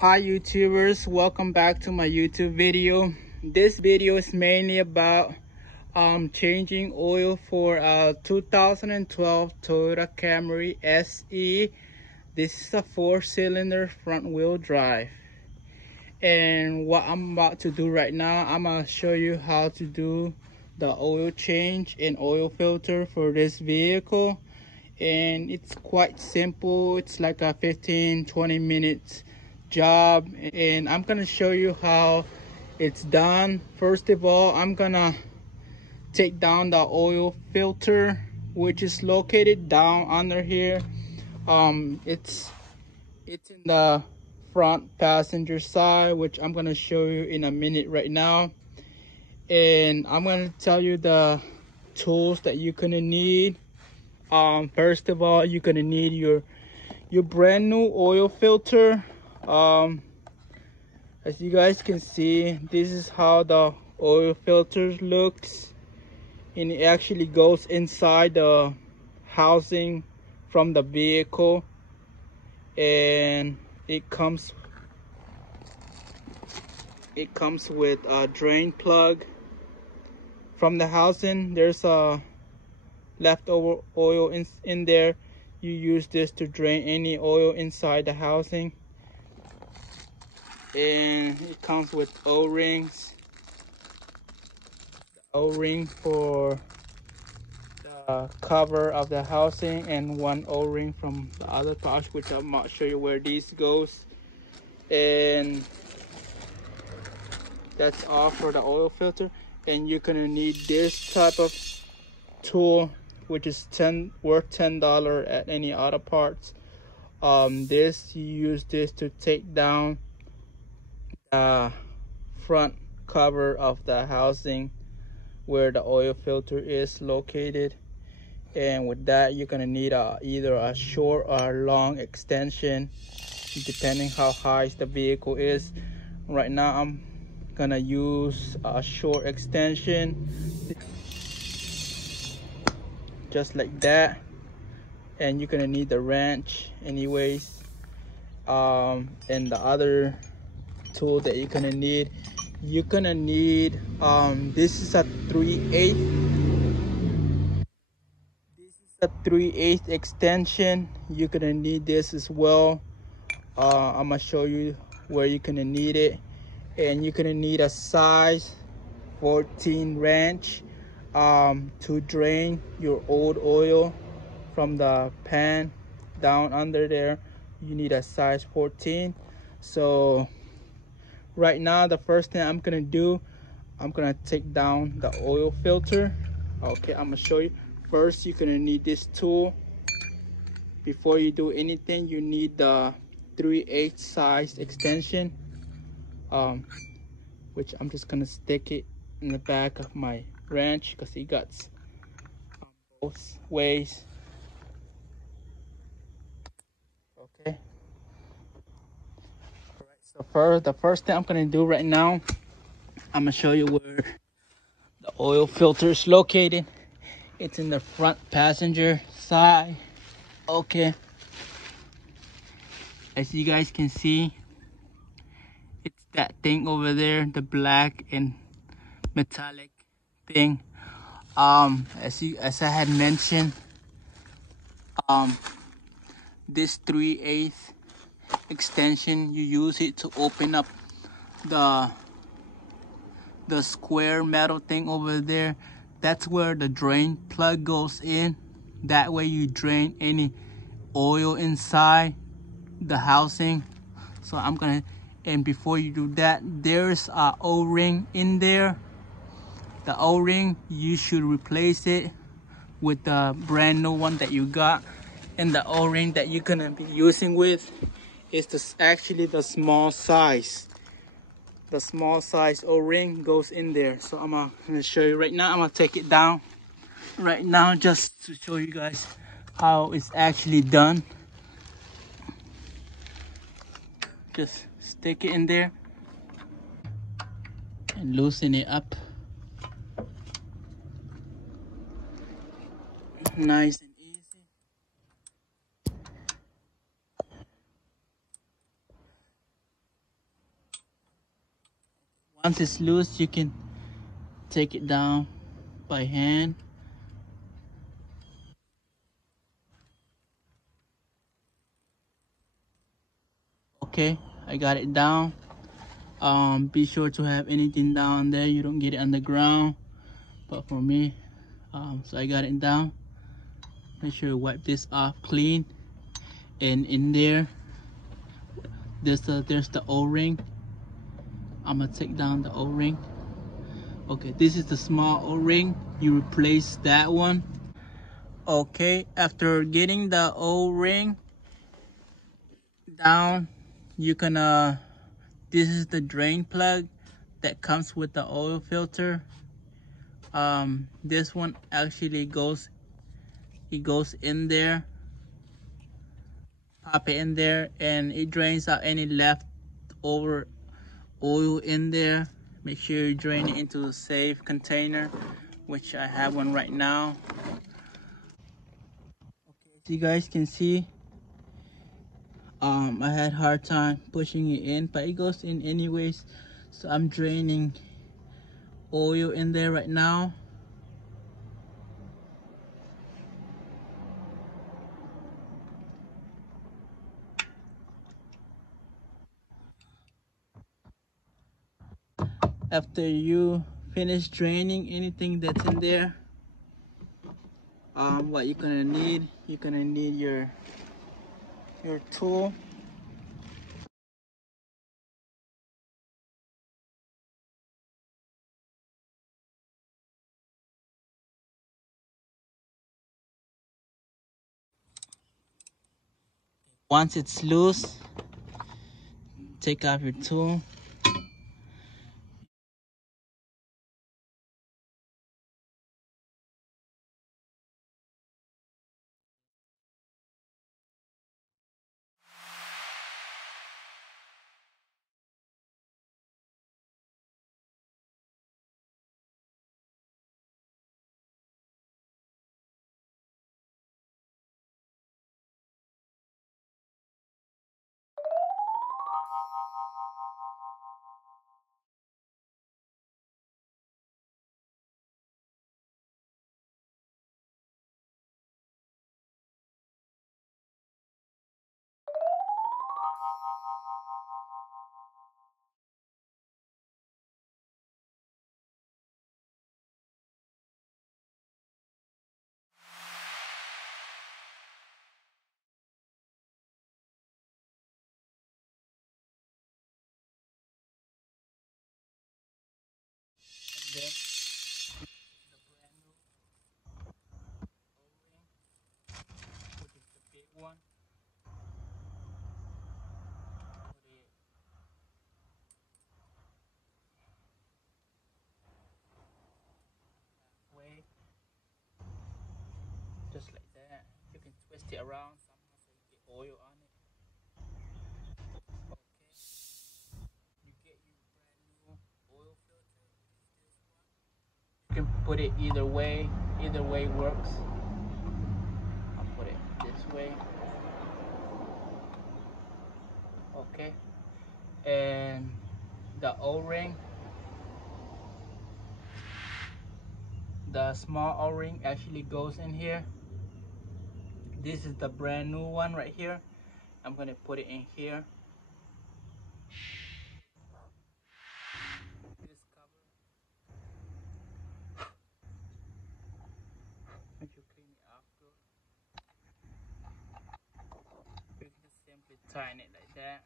Hi YouTubers, welcome back to my YouTube video. This video is mainly about changing oil for a 2012 Toyota Camry SE. This is a 4-cylinder front wheel drive. And what I'm about to do right now, I'm gonna show you how to do the oil change and oil filter for this vehicle. And it's quite simple. It's like a 15-20 minutes job, and I'm gonna show you how it's done. First of all, I'm gonna take down the oil filter, which is located down under here. It's in the front passenger side, which I'm gonna show you in a minute right now. And I'm gonna tell you the tools that you're gonna need. First of all, you're gonna need your brand new oil filter. As you guys can see, this is how the oil filter looks, and it actually goes inside the housing from the vehicle, and it comes with a drain plug from the housing. There's a leftover oil in there. You use this to drain any oil inside the housing. And it comes with O-rings. The O-ring for the cover of the housing, and one O-ring from the other pouch, which I'm not show you where these goes. And that's all for the oil filter. And you're gonna need this type of tool, which is worth $10 at any auto parts. You use this to take down the front cover of the housing where the oil filter is located. And with that, you're gonna need either a short or long extension, depending how high the vehicle is. Right now I'm gonna use a short extension, just like that. And you're gonna need the wrench anyways. And the other tool that you're gonna need, this is a 3/8 extension. You're gonna need this as well. I'm gonna show you where you're gonna need it. And you're gonna need a size 14 wrench to drain your old oil from the pan down under there. You need a size 14. So right now, the first thing I'm gonna do, I'm gonna take down the oil filter. Okay, I'm gonna show you. First, you're gonna need this tool. Before you do anything, you need the 3/8 size extension, which I'm just gonna stick it in the back of my wrench because it got both ways. Okay. Alright, so the first thing I'm gonna do right now, I'm gonna show you where the oil filter is located. It's in the front passenger side. Okay, as you guys can see, it's that thing over there, the black and metallic thing. As I had mentioned, this 3/8 extension, you use it to open up the square metal thing over there. That's where the drain plug goes in. That way you drain any oil inside the housing. So and before you do that, there's a O-ring in there. The O-ring, you should replace it with the brand new one that you got. And the O-ring that you're gonna be using with is actually the small size. The small size O-ring goes in there. So I'm gonna show you right now. I'm gonna take it down right now just to show you guys how it's actually done. Just stick it in there and loosen it up. Nice and easy. Once it's loose, you can take it down by hand. Okay, I got it down. Be sure to have anything down there, you don't get it on the ground. But for me, so I got it down. Make sure you wipe this off clean. And in there, there's the O-ring. I'm gonna take down the O-ring. Okay, this is the small O-ring. You replace that one. Okay, after getting the O-ring down, you can this is the drain plug that comes with the oil filter. This one actually goes in there. Pop it in there and it drains out any leftover oil in there. Make sure you drain it into a safe container, which I have one right now. Okay, as you guys can see, I had a hard time pushing it in, but it goes in anyways. So I'm draining oil in there right now. After you finish draining anything that's in there, what you're gonna need your tool. Once it's loose, take off your tool. And then the brand new O-ring, which is the big one. Put it halfway, just like that. You can twist it around somehow so you get oil on it. Okay. You get your brand new oil filter, which is this one. You can put it either way. Either way works. I'll put it this way. Okay. And the O-ring, the small O-ring actually goes in here. This is the brand new one right here. I'm gonna put it in here. This cover, once you clean it after, you can just simply tighten it like that.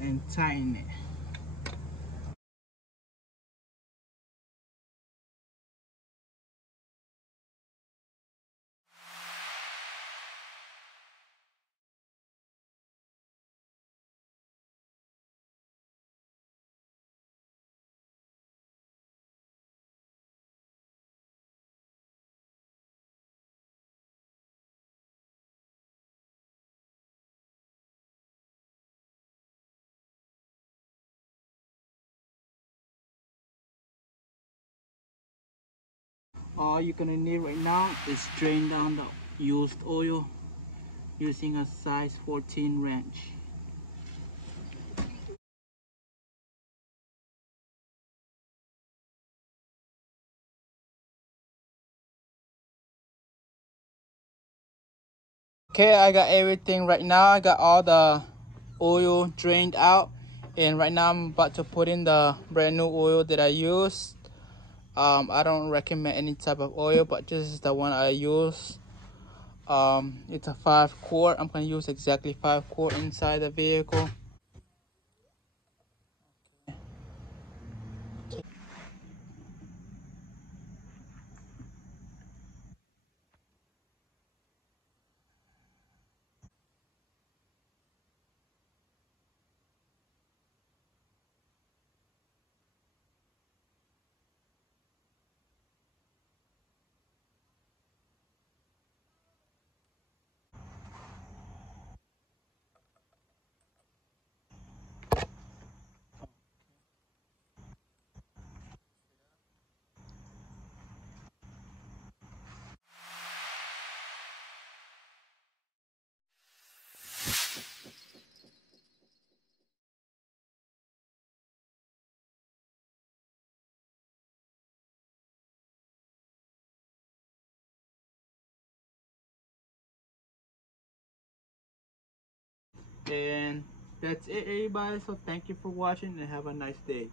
And tighten it. all you're gonna need right now is drain down the used oil using a size 14 wrench. Okay, I got everything right now. I got all the oil drained out, and right now I'm about to put in the brand new oil that I used. I don't recommend any type of oil, but this is the one I use. It's a 5 quart. I'm gonna use exactly 5 quart inside the vehicle. And that's it, everybody. So thank you for watching and have a nice day.